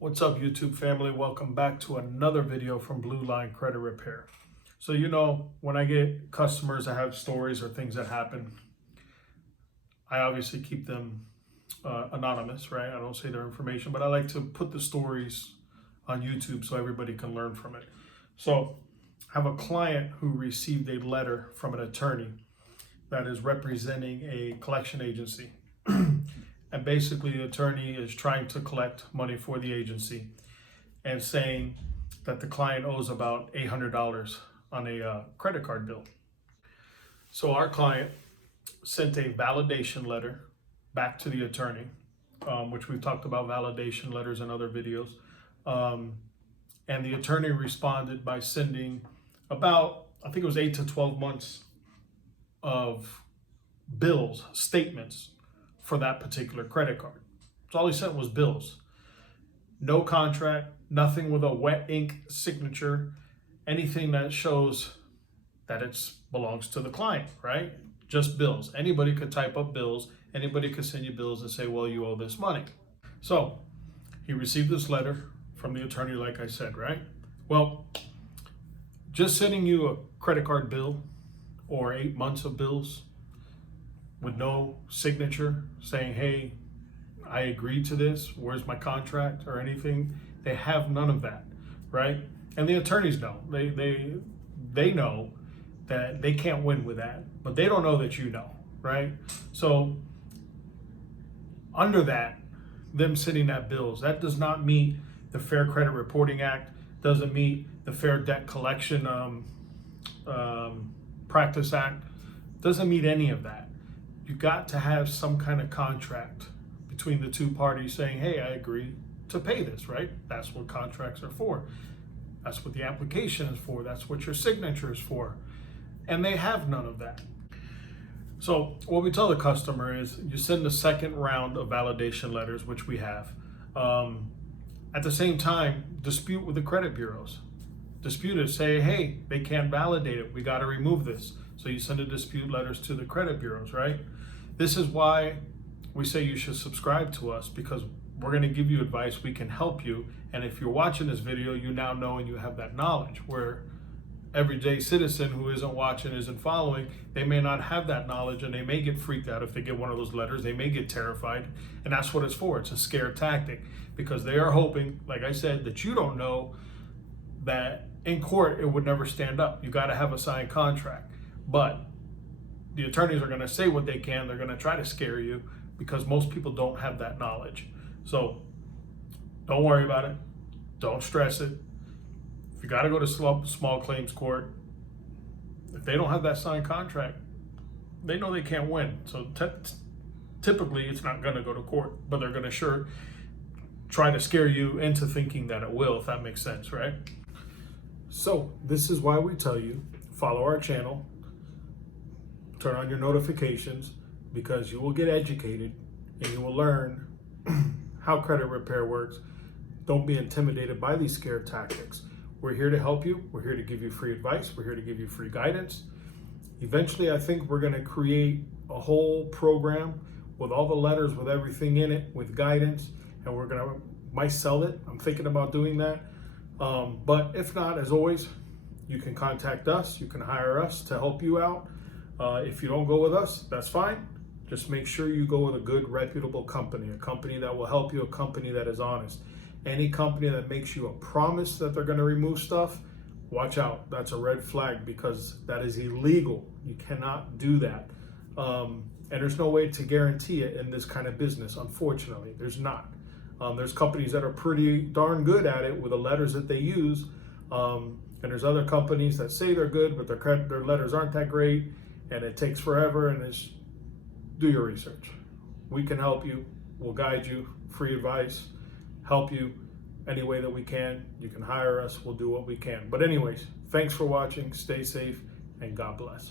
What's up, YouTube family? Welcome back to another video from Blue Line Credit Repair. So, when I get customers that have stories or things that happen, I obviously keep them anonymous, right? I don't say their information, but I like to put the stories on YouTube so everybody can learn from it. So, I have a client who received a letter from an attorney that is representing a collection agency. And basically, the attorney is trying to collect money for the agency and saying that the client owes about $800 on a credit card bill. So our client sent a validation letter back to the attorney, which we've talked about validation letters in other videos. And the attorney responded by sending about, I think it was 8 to 12 months of bills, statements, for that particular credit card. So all he sent was bills. No contract, nothing with a wet ink signature, anything that shows that it belongs to the client, right? Just bills. Anybody could type up bills. Anybody could send you bills and say, well, you owe this money. So he received this letter from the attorney, like I said, right? Well, just sending you a credit card bill or 8 months of bills with no signature saying, hey, I agree to this, where's my contract or anything. They have none of that, right? And the attorneys know. They know that they can't win with that, but they don't know that you know, right? So under that, them sending that bills, that does not meet the Fair Credit Reporting Act, doesn't meet the Fair Debt Collection Practice Act, doesn't meet any of that. You got to have some kind of contract between the two parties saying, hey, I agree to pay this, right? That's what contracts are for. That's what the application is for. That's what your signature is for. And they have none of that. So what we tell the customer is you send the second round of validation letters, which we have. At the same time, dispute with the credit bureaus. Dispute it, say, hey, they can't validate it. We got to remove this. So you send a dispute letters to the credit bureaus, right? This is why we say you should subscribe to us, because we're going to give you advice. We can help you. And if you're watching this video, you now know and you have that knowledge, where everyday citizen who isn't watching, isn't following, they may not have that knowledge and they may get freaked out if they get one of those letters. They may get terrified. And that's what it's for. It's a scare tactic, because they are hoping, like I said, that you don't know that in court it would never stand up. You got to have a signed contract. But the attorneys are going to say what they can. They're going to try to scare you, because most people don't have that knowledge. So don't worry about it. Don't stress it. If you got to go to small claims court, if they don't have that signed contract, they know they can't win. So typically it's not going to go to court, but they're going to sure try to scare you into thinking that it will, if that makes sense, right? So this is why we tell you, follow our channel, turn on your notifications, because you will get educated and you will learn how credit repair works. Don't be intimidated by these scare tactics. We're here to help you. We're here to give you free advice. We're here to give you free guidance. Eventually, I think we're going to create a whole program with all the letters, with everything in it, with guidance, and we're going to might sell it. I'm thinking about doing that. But if not, as always, you can contact us. You can hire us to help you out. If you don't go with us, that's fine. Just make sure you go with a good, reputable company, a company that will help you, a company that is honest. Any company that makes you a promise that they're going to remove stuff, watch out. That's a red flag, because that is illegal. You cannot do that. And there's no way to guarantee it in this kind of business, unfortunately. There's not. There's companies that are pretty darn good at it with the letters that they use. And there's other companies that say they're good, but their letters aren't that great, and it takes forever. And do your research. We can help you. We'll guide you. Free advice. Help you any way that we can. You can hire us. We'll do what we can. But anyways, thanks for watching. Stay safe, and God bless.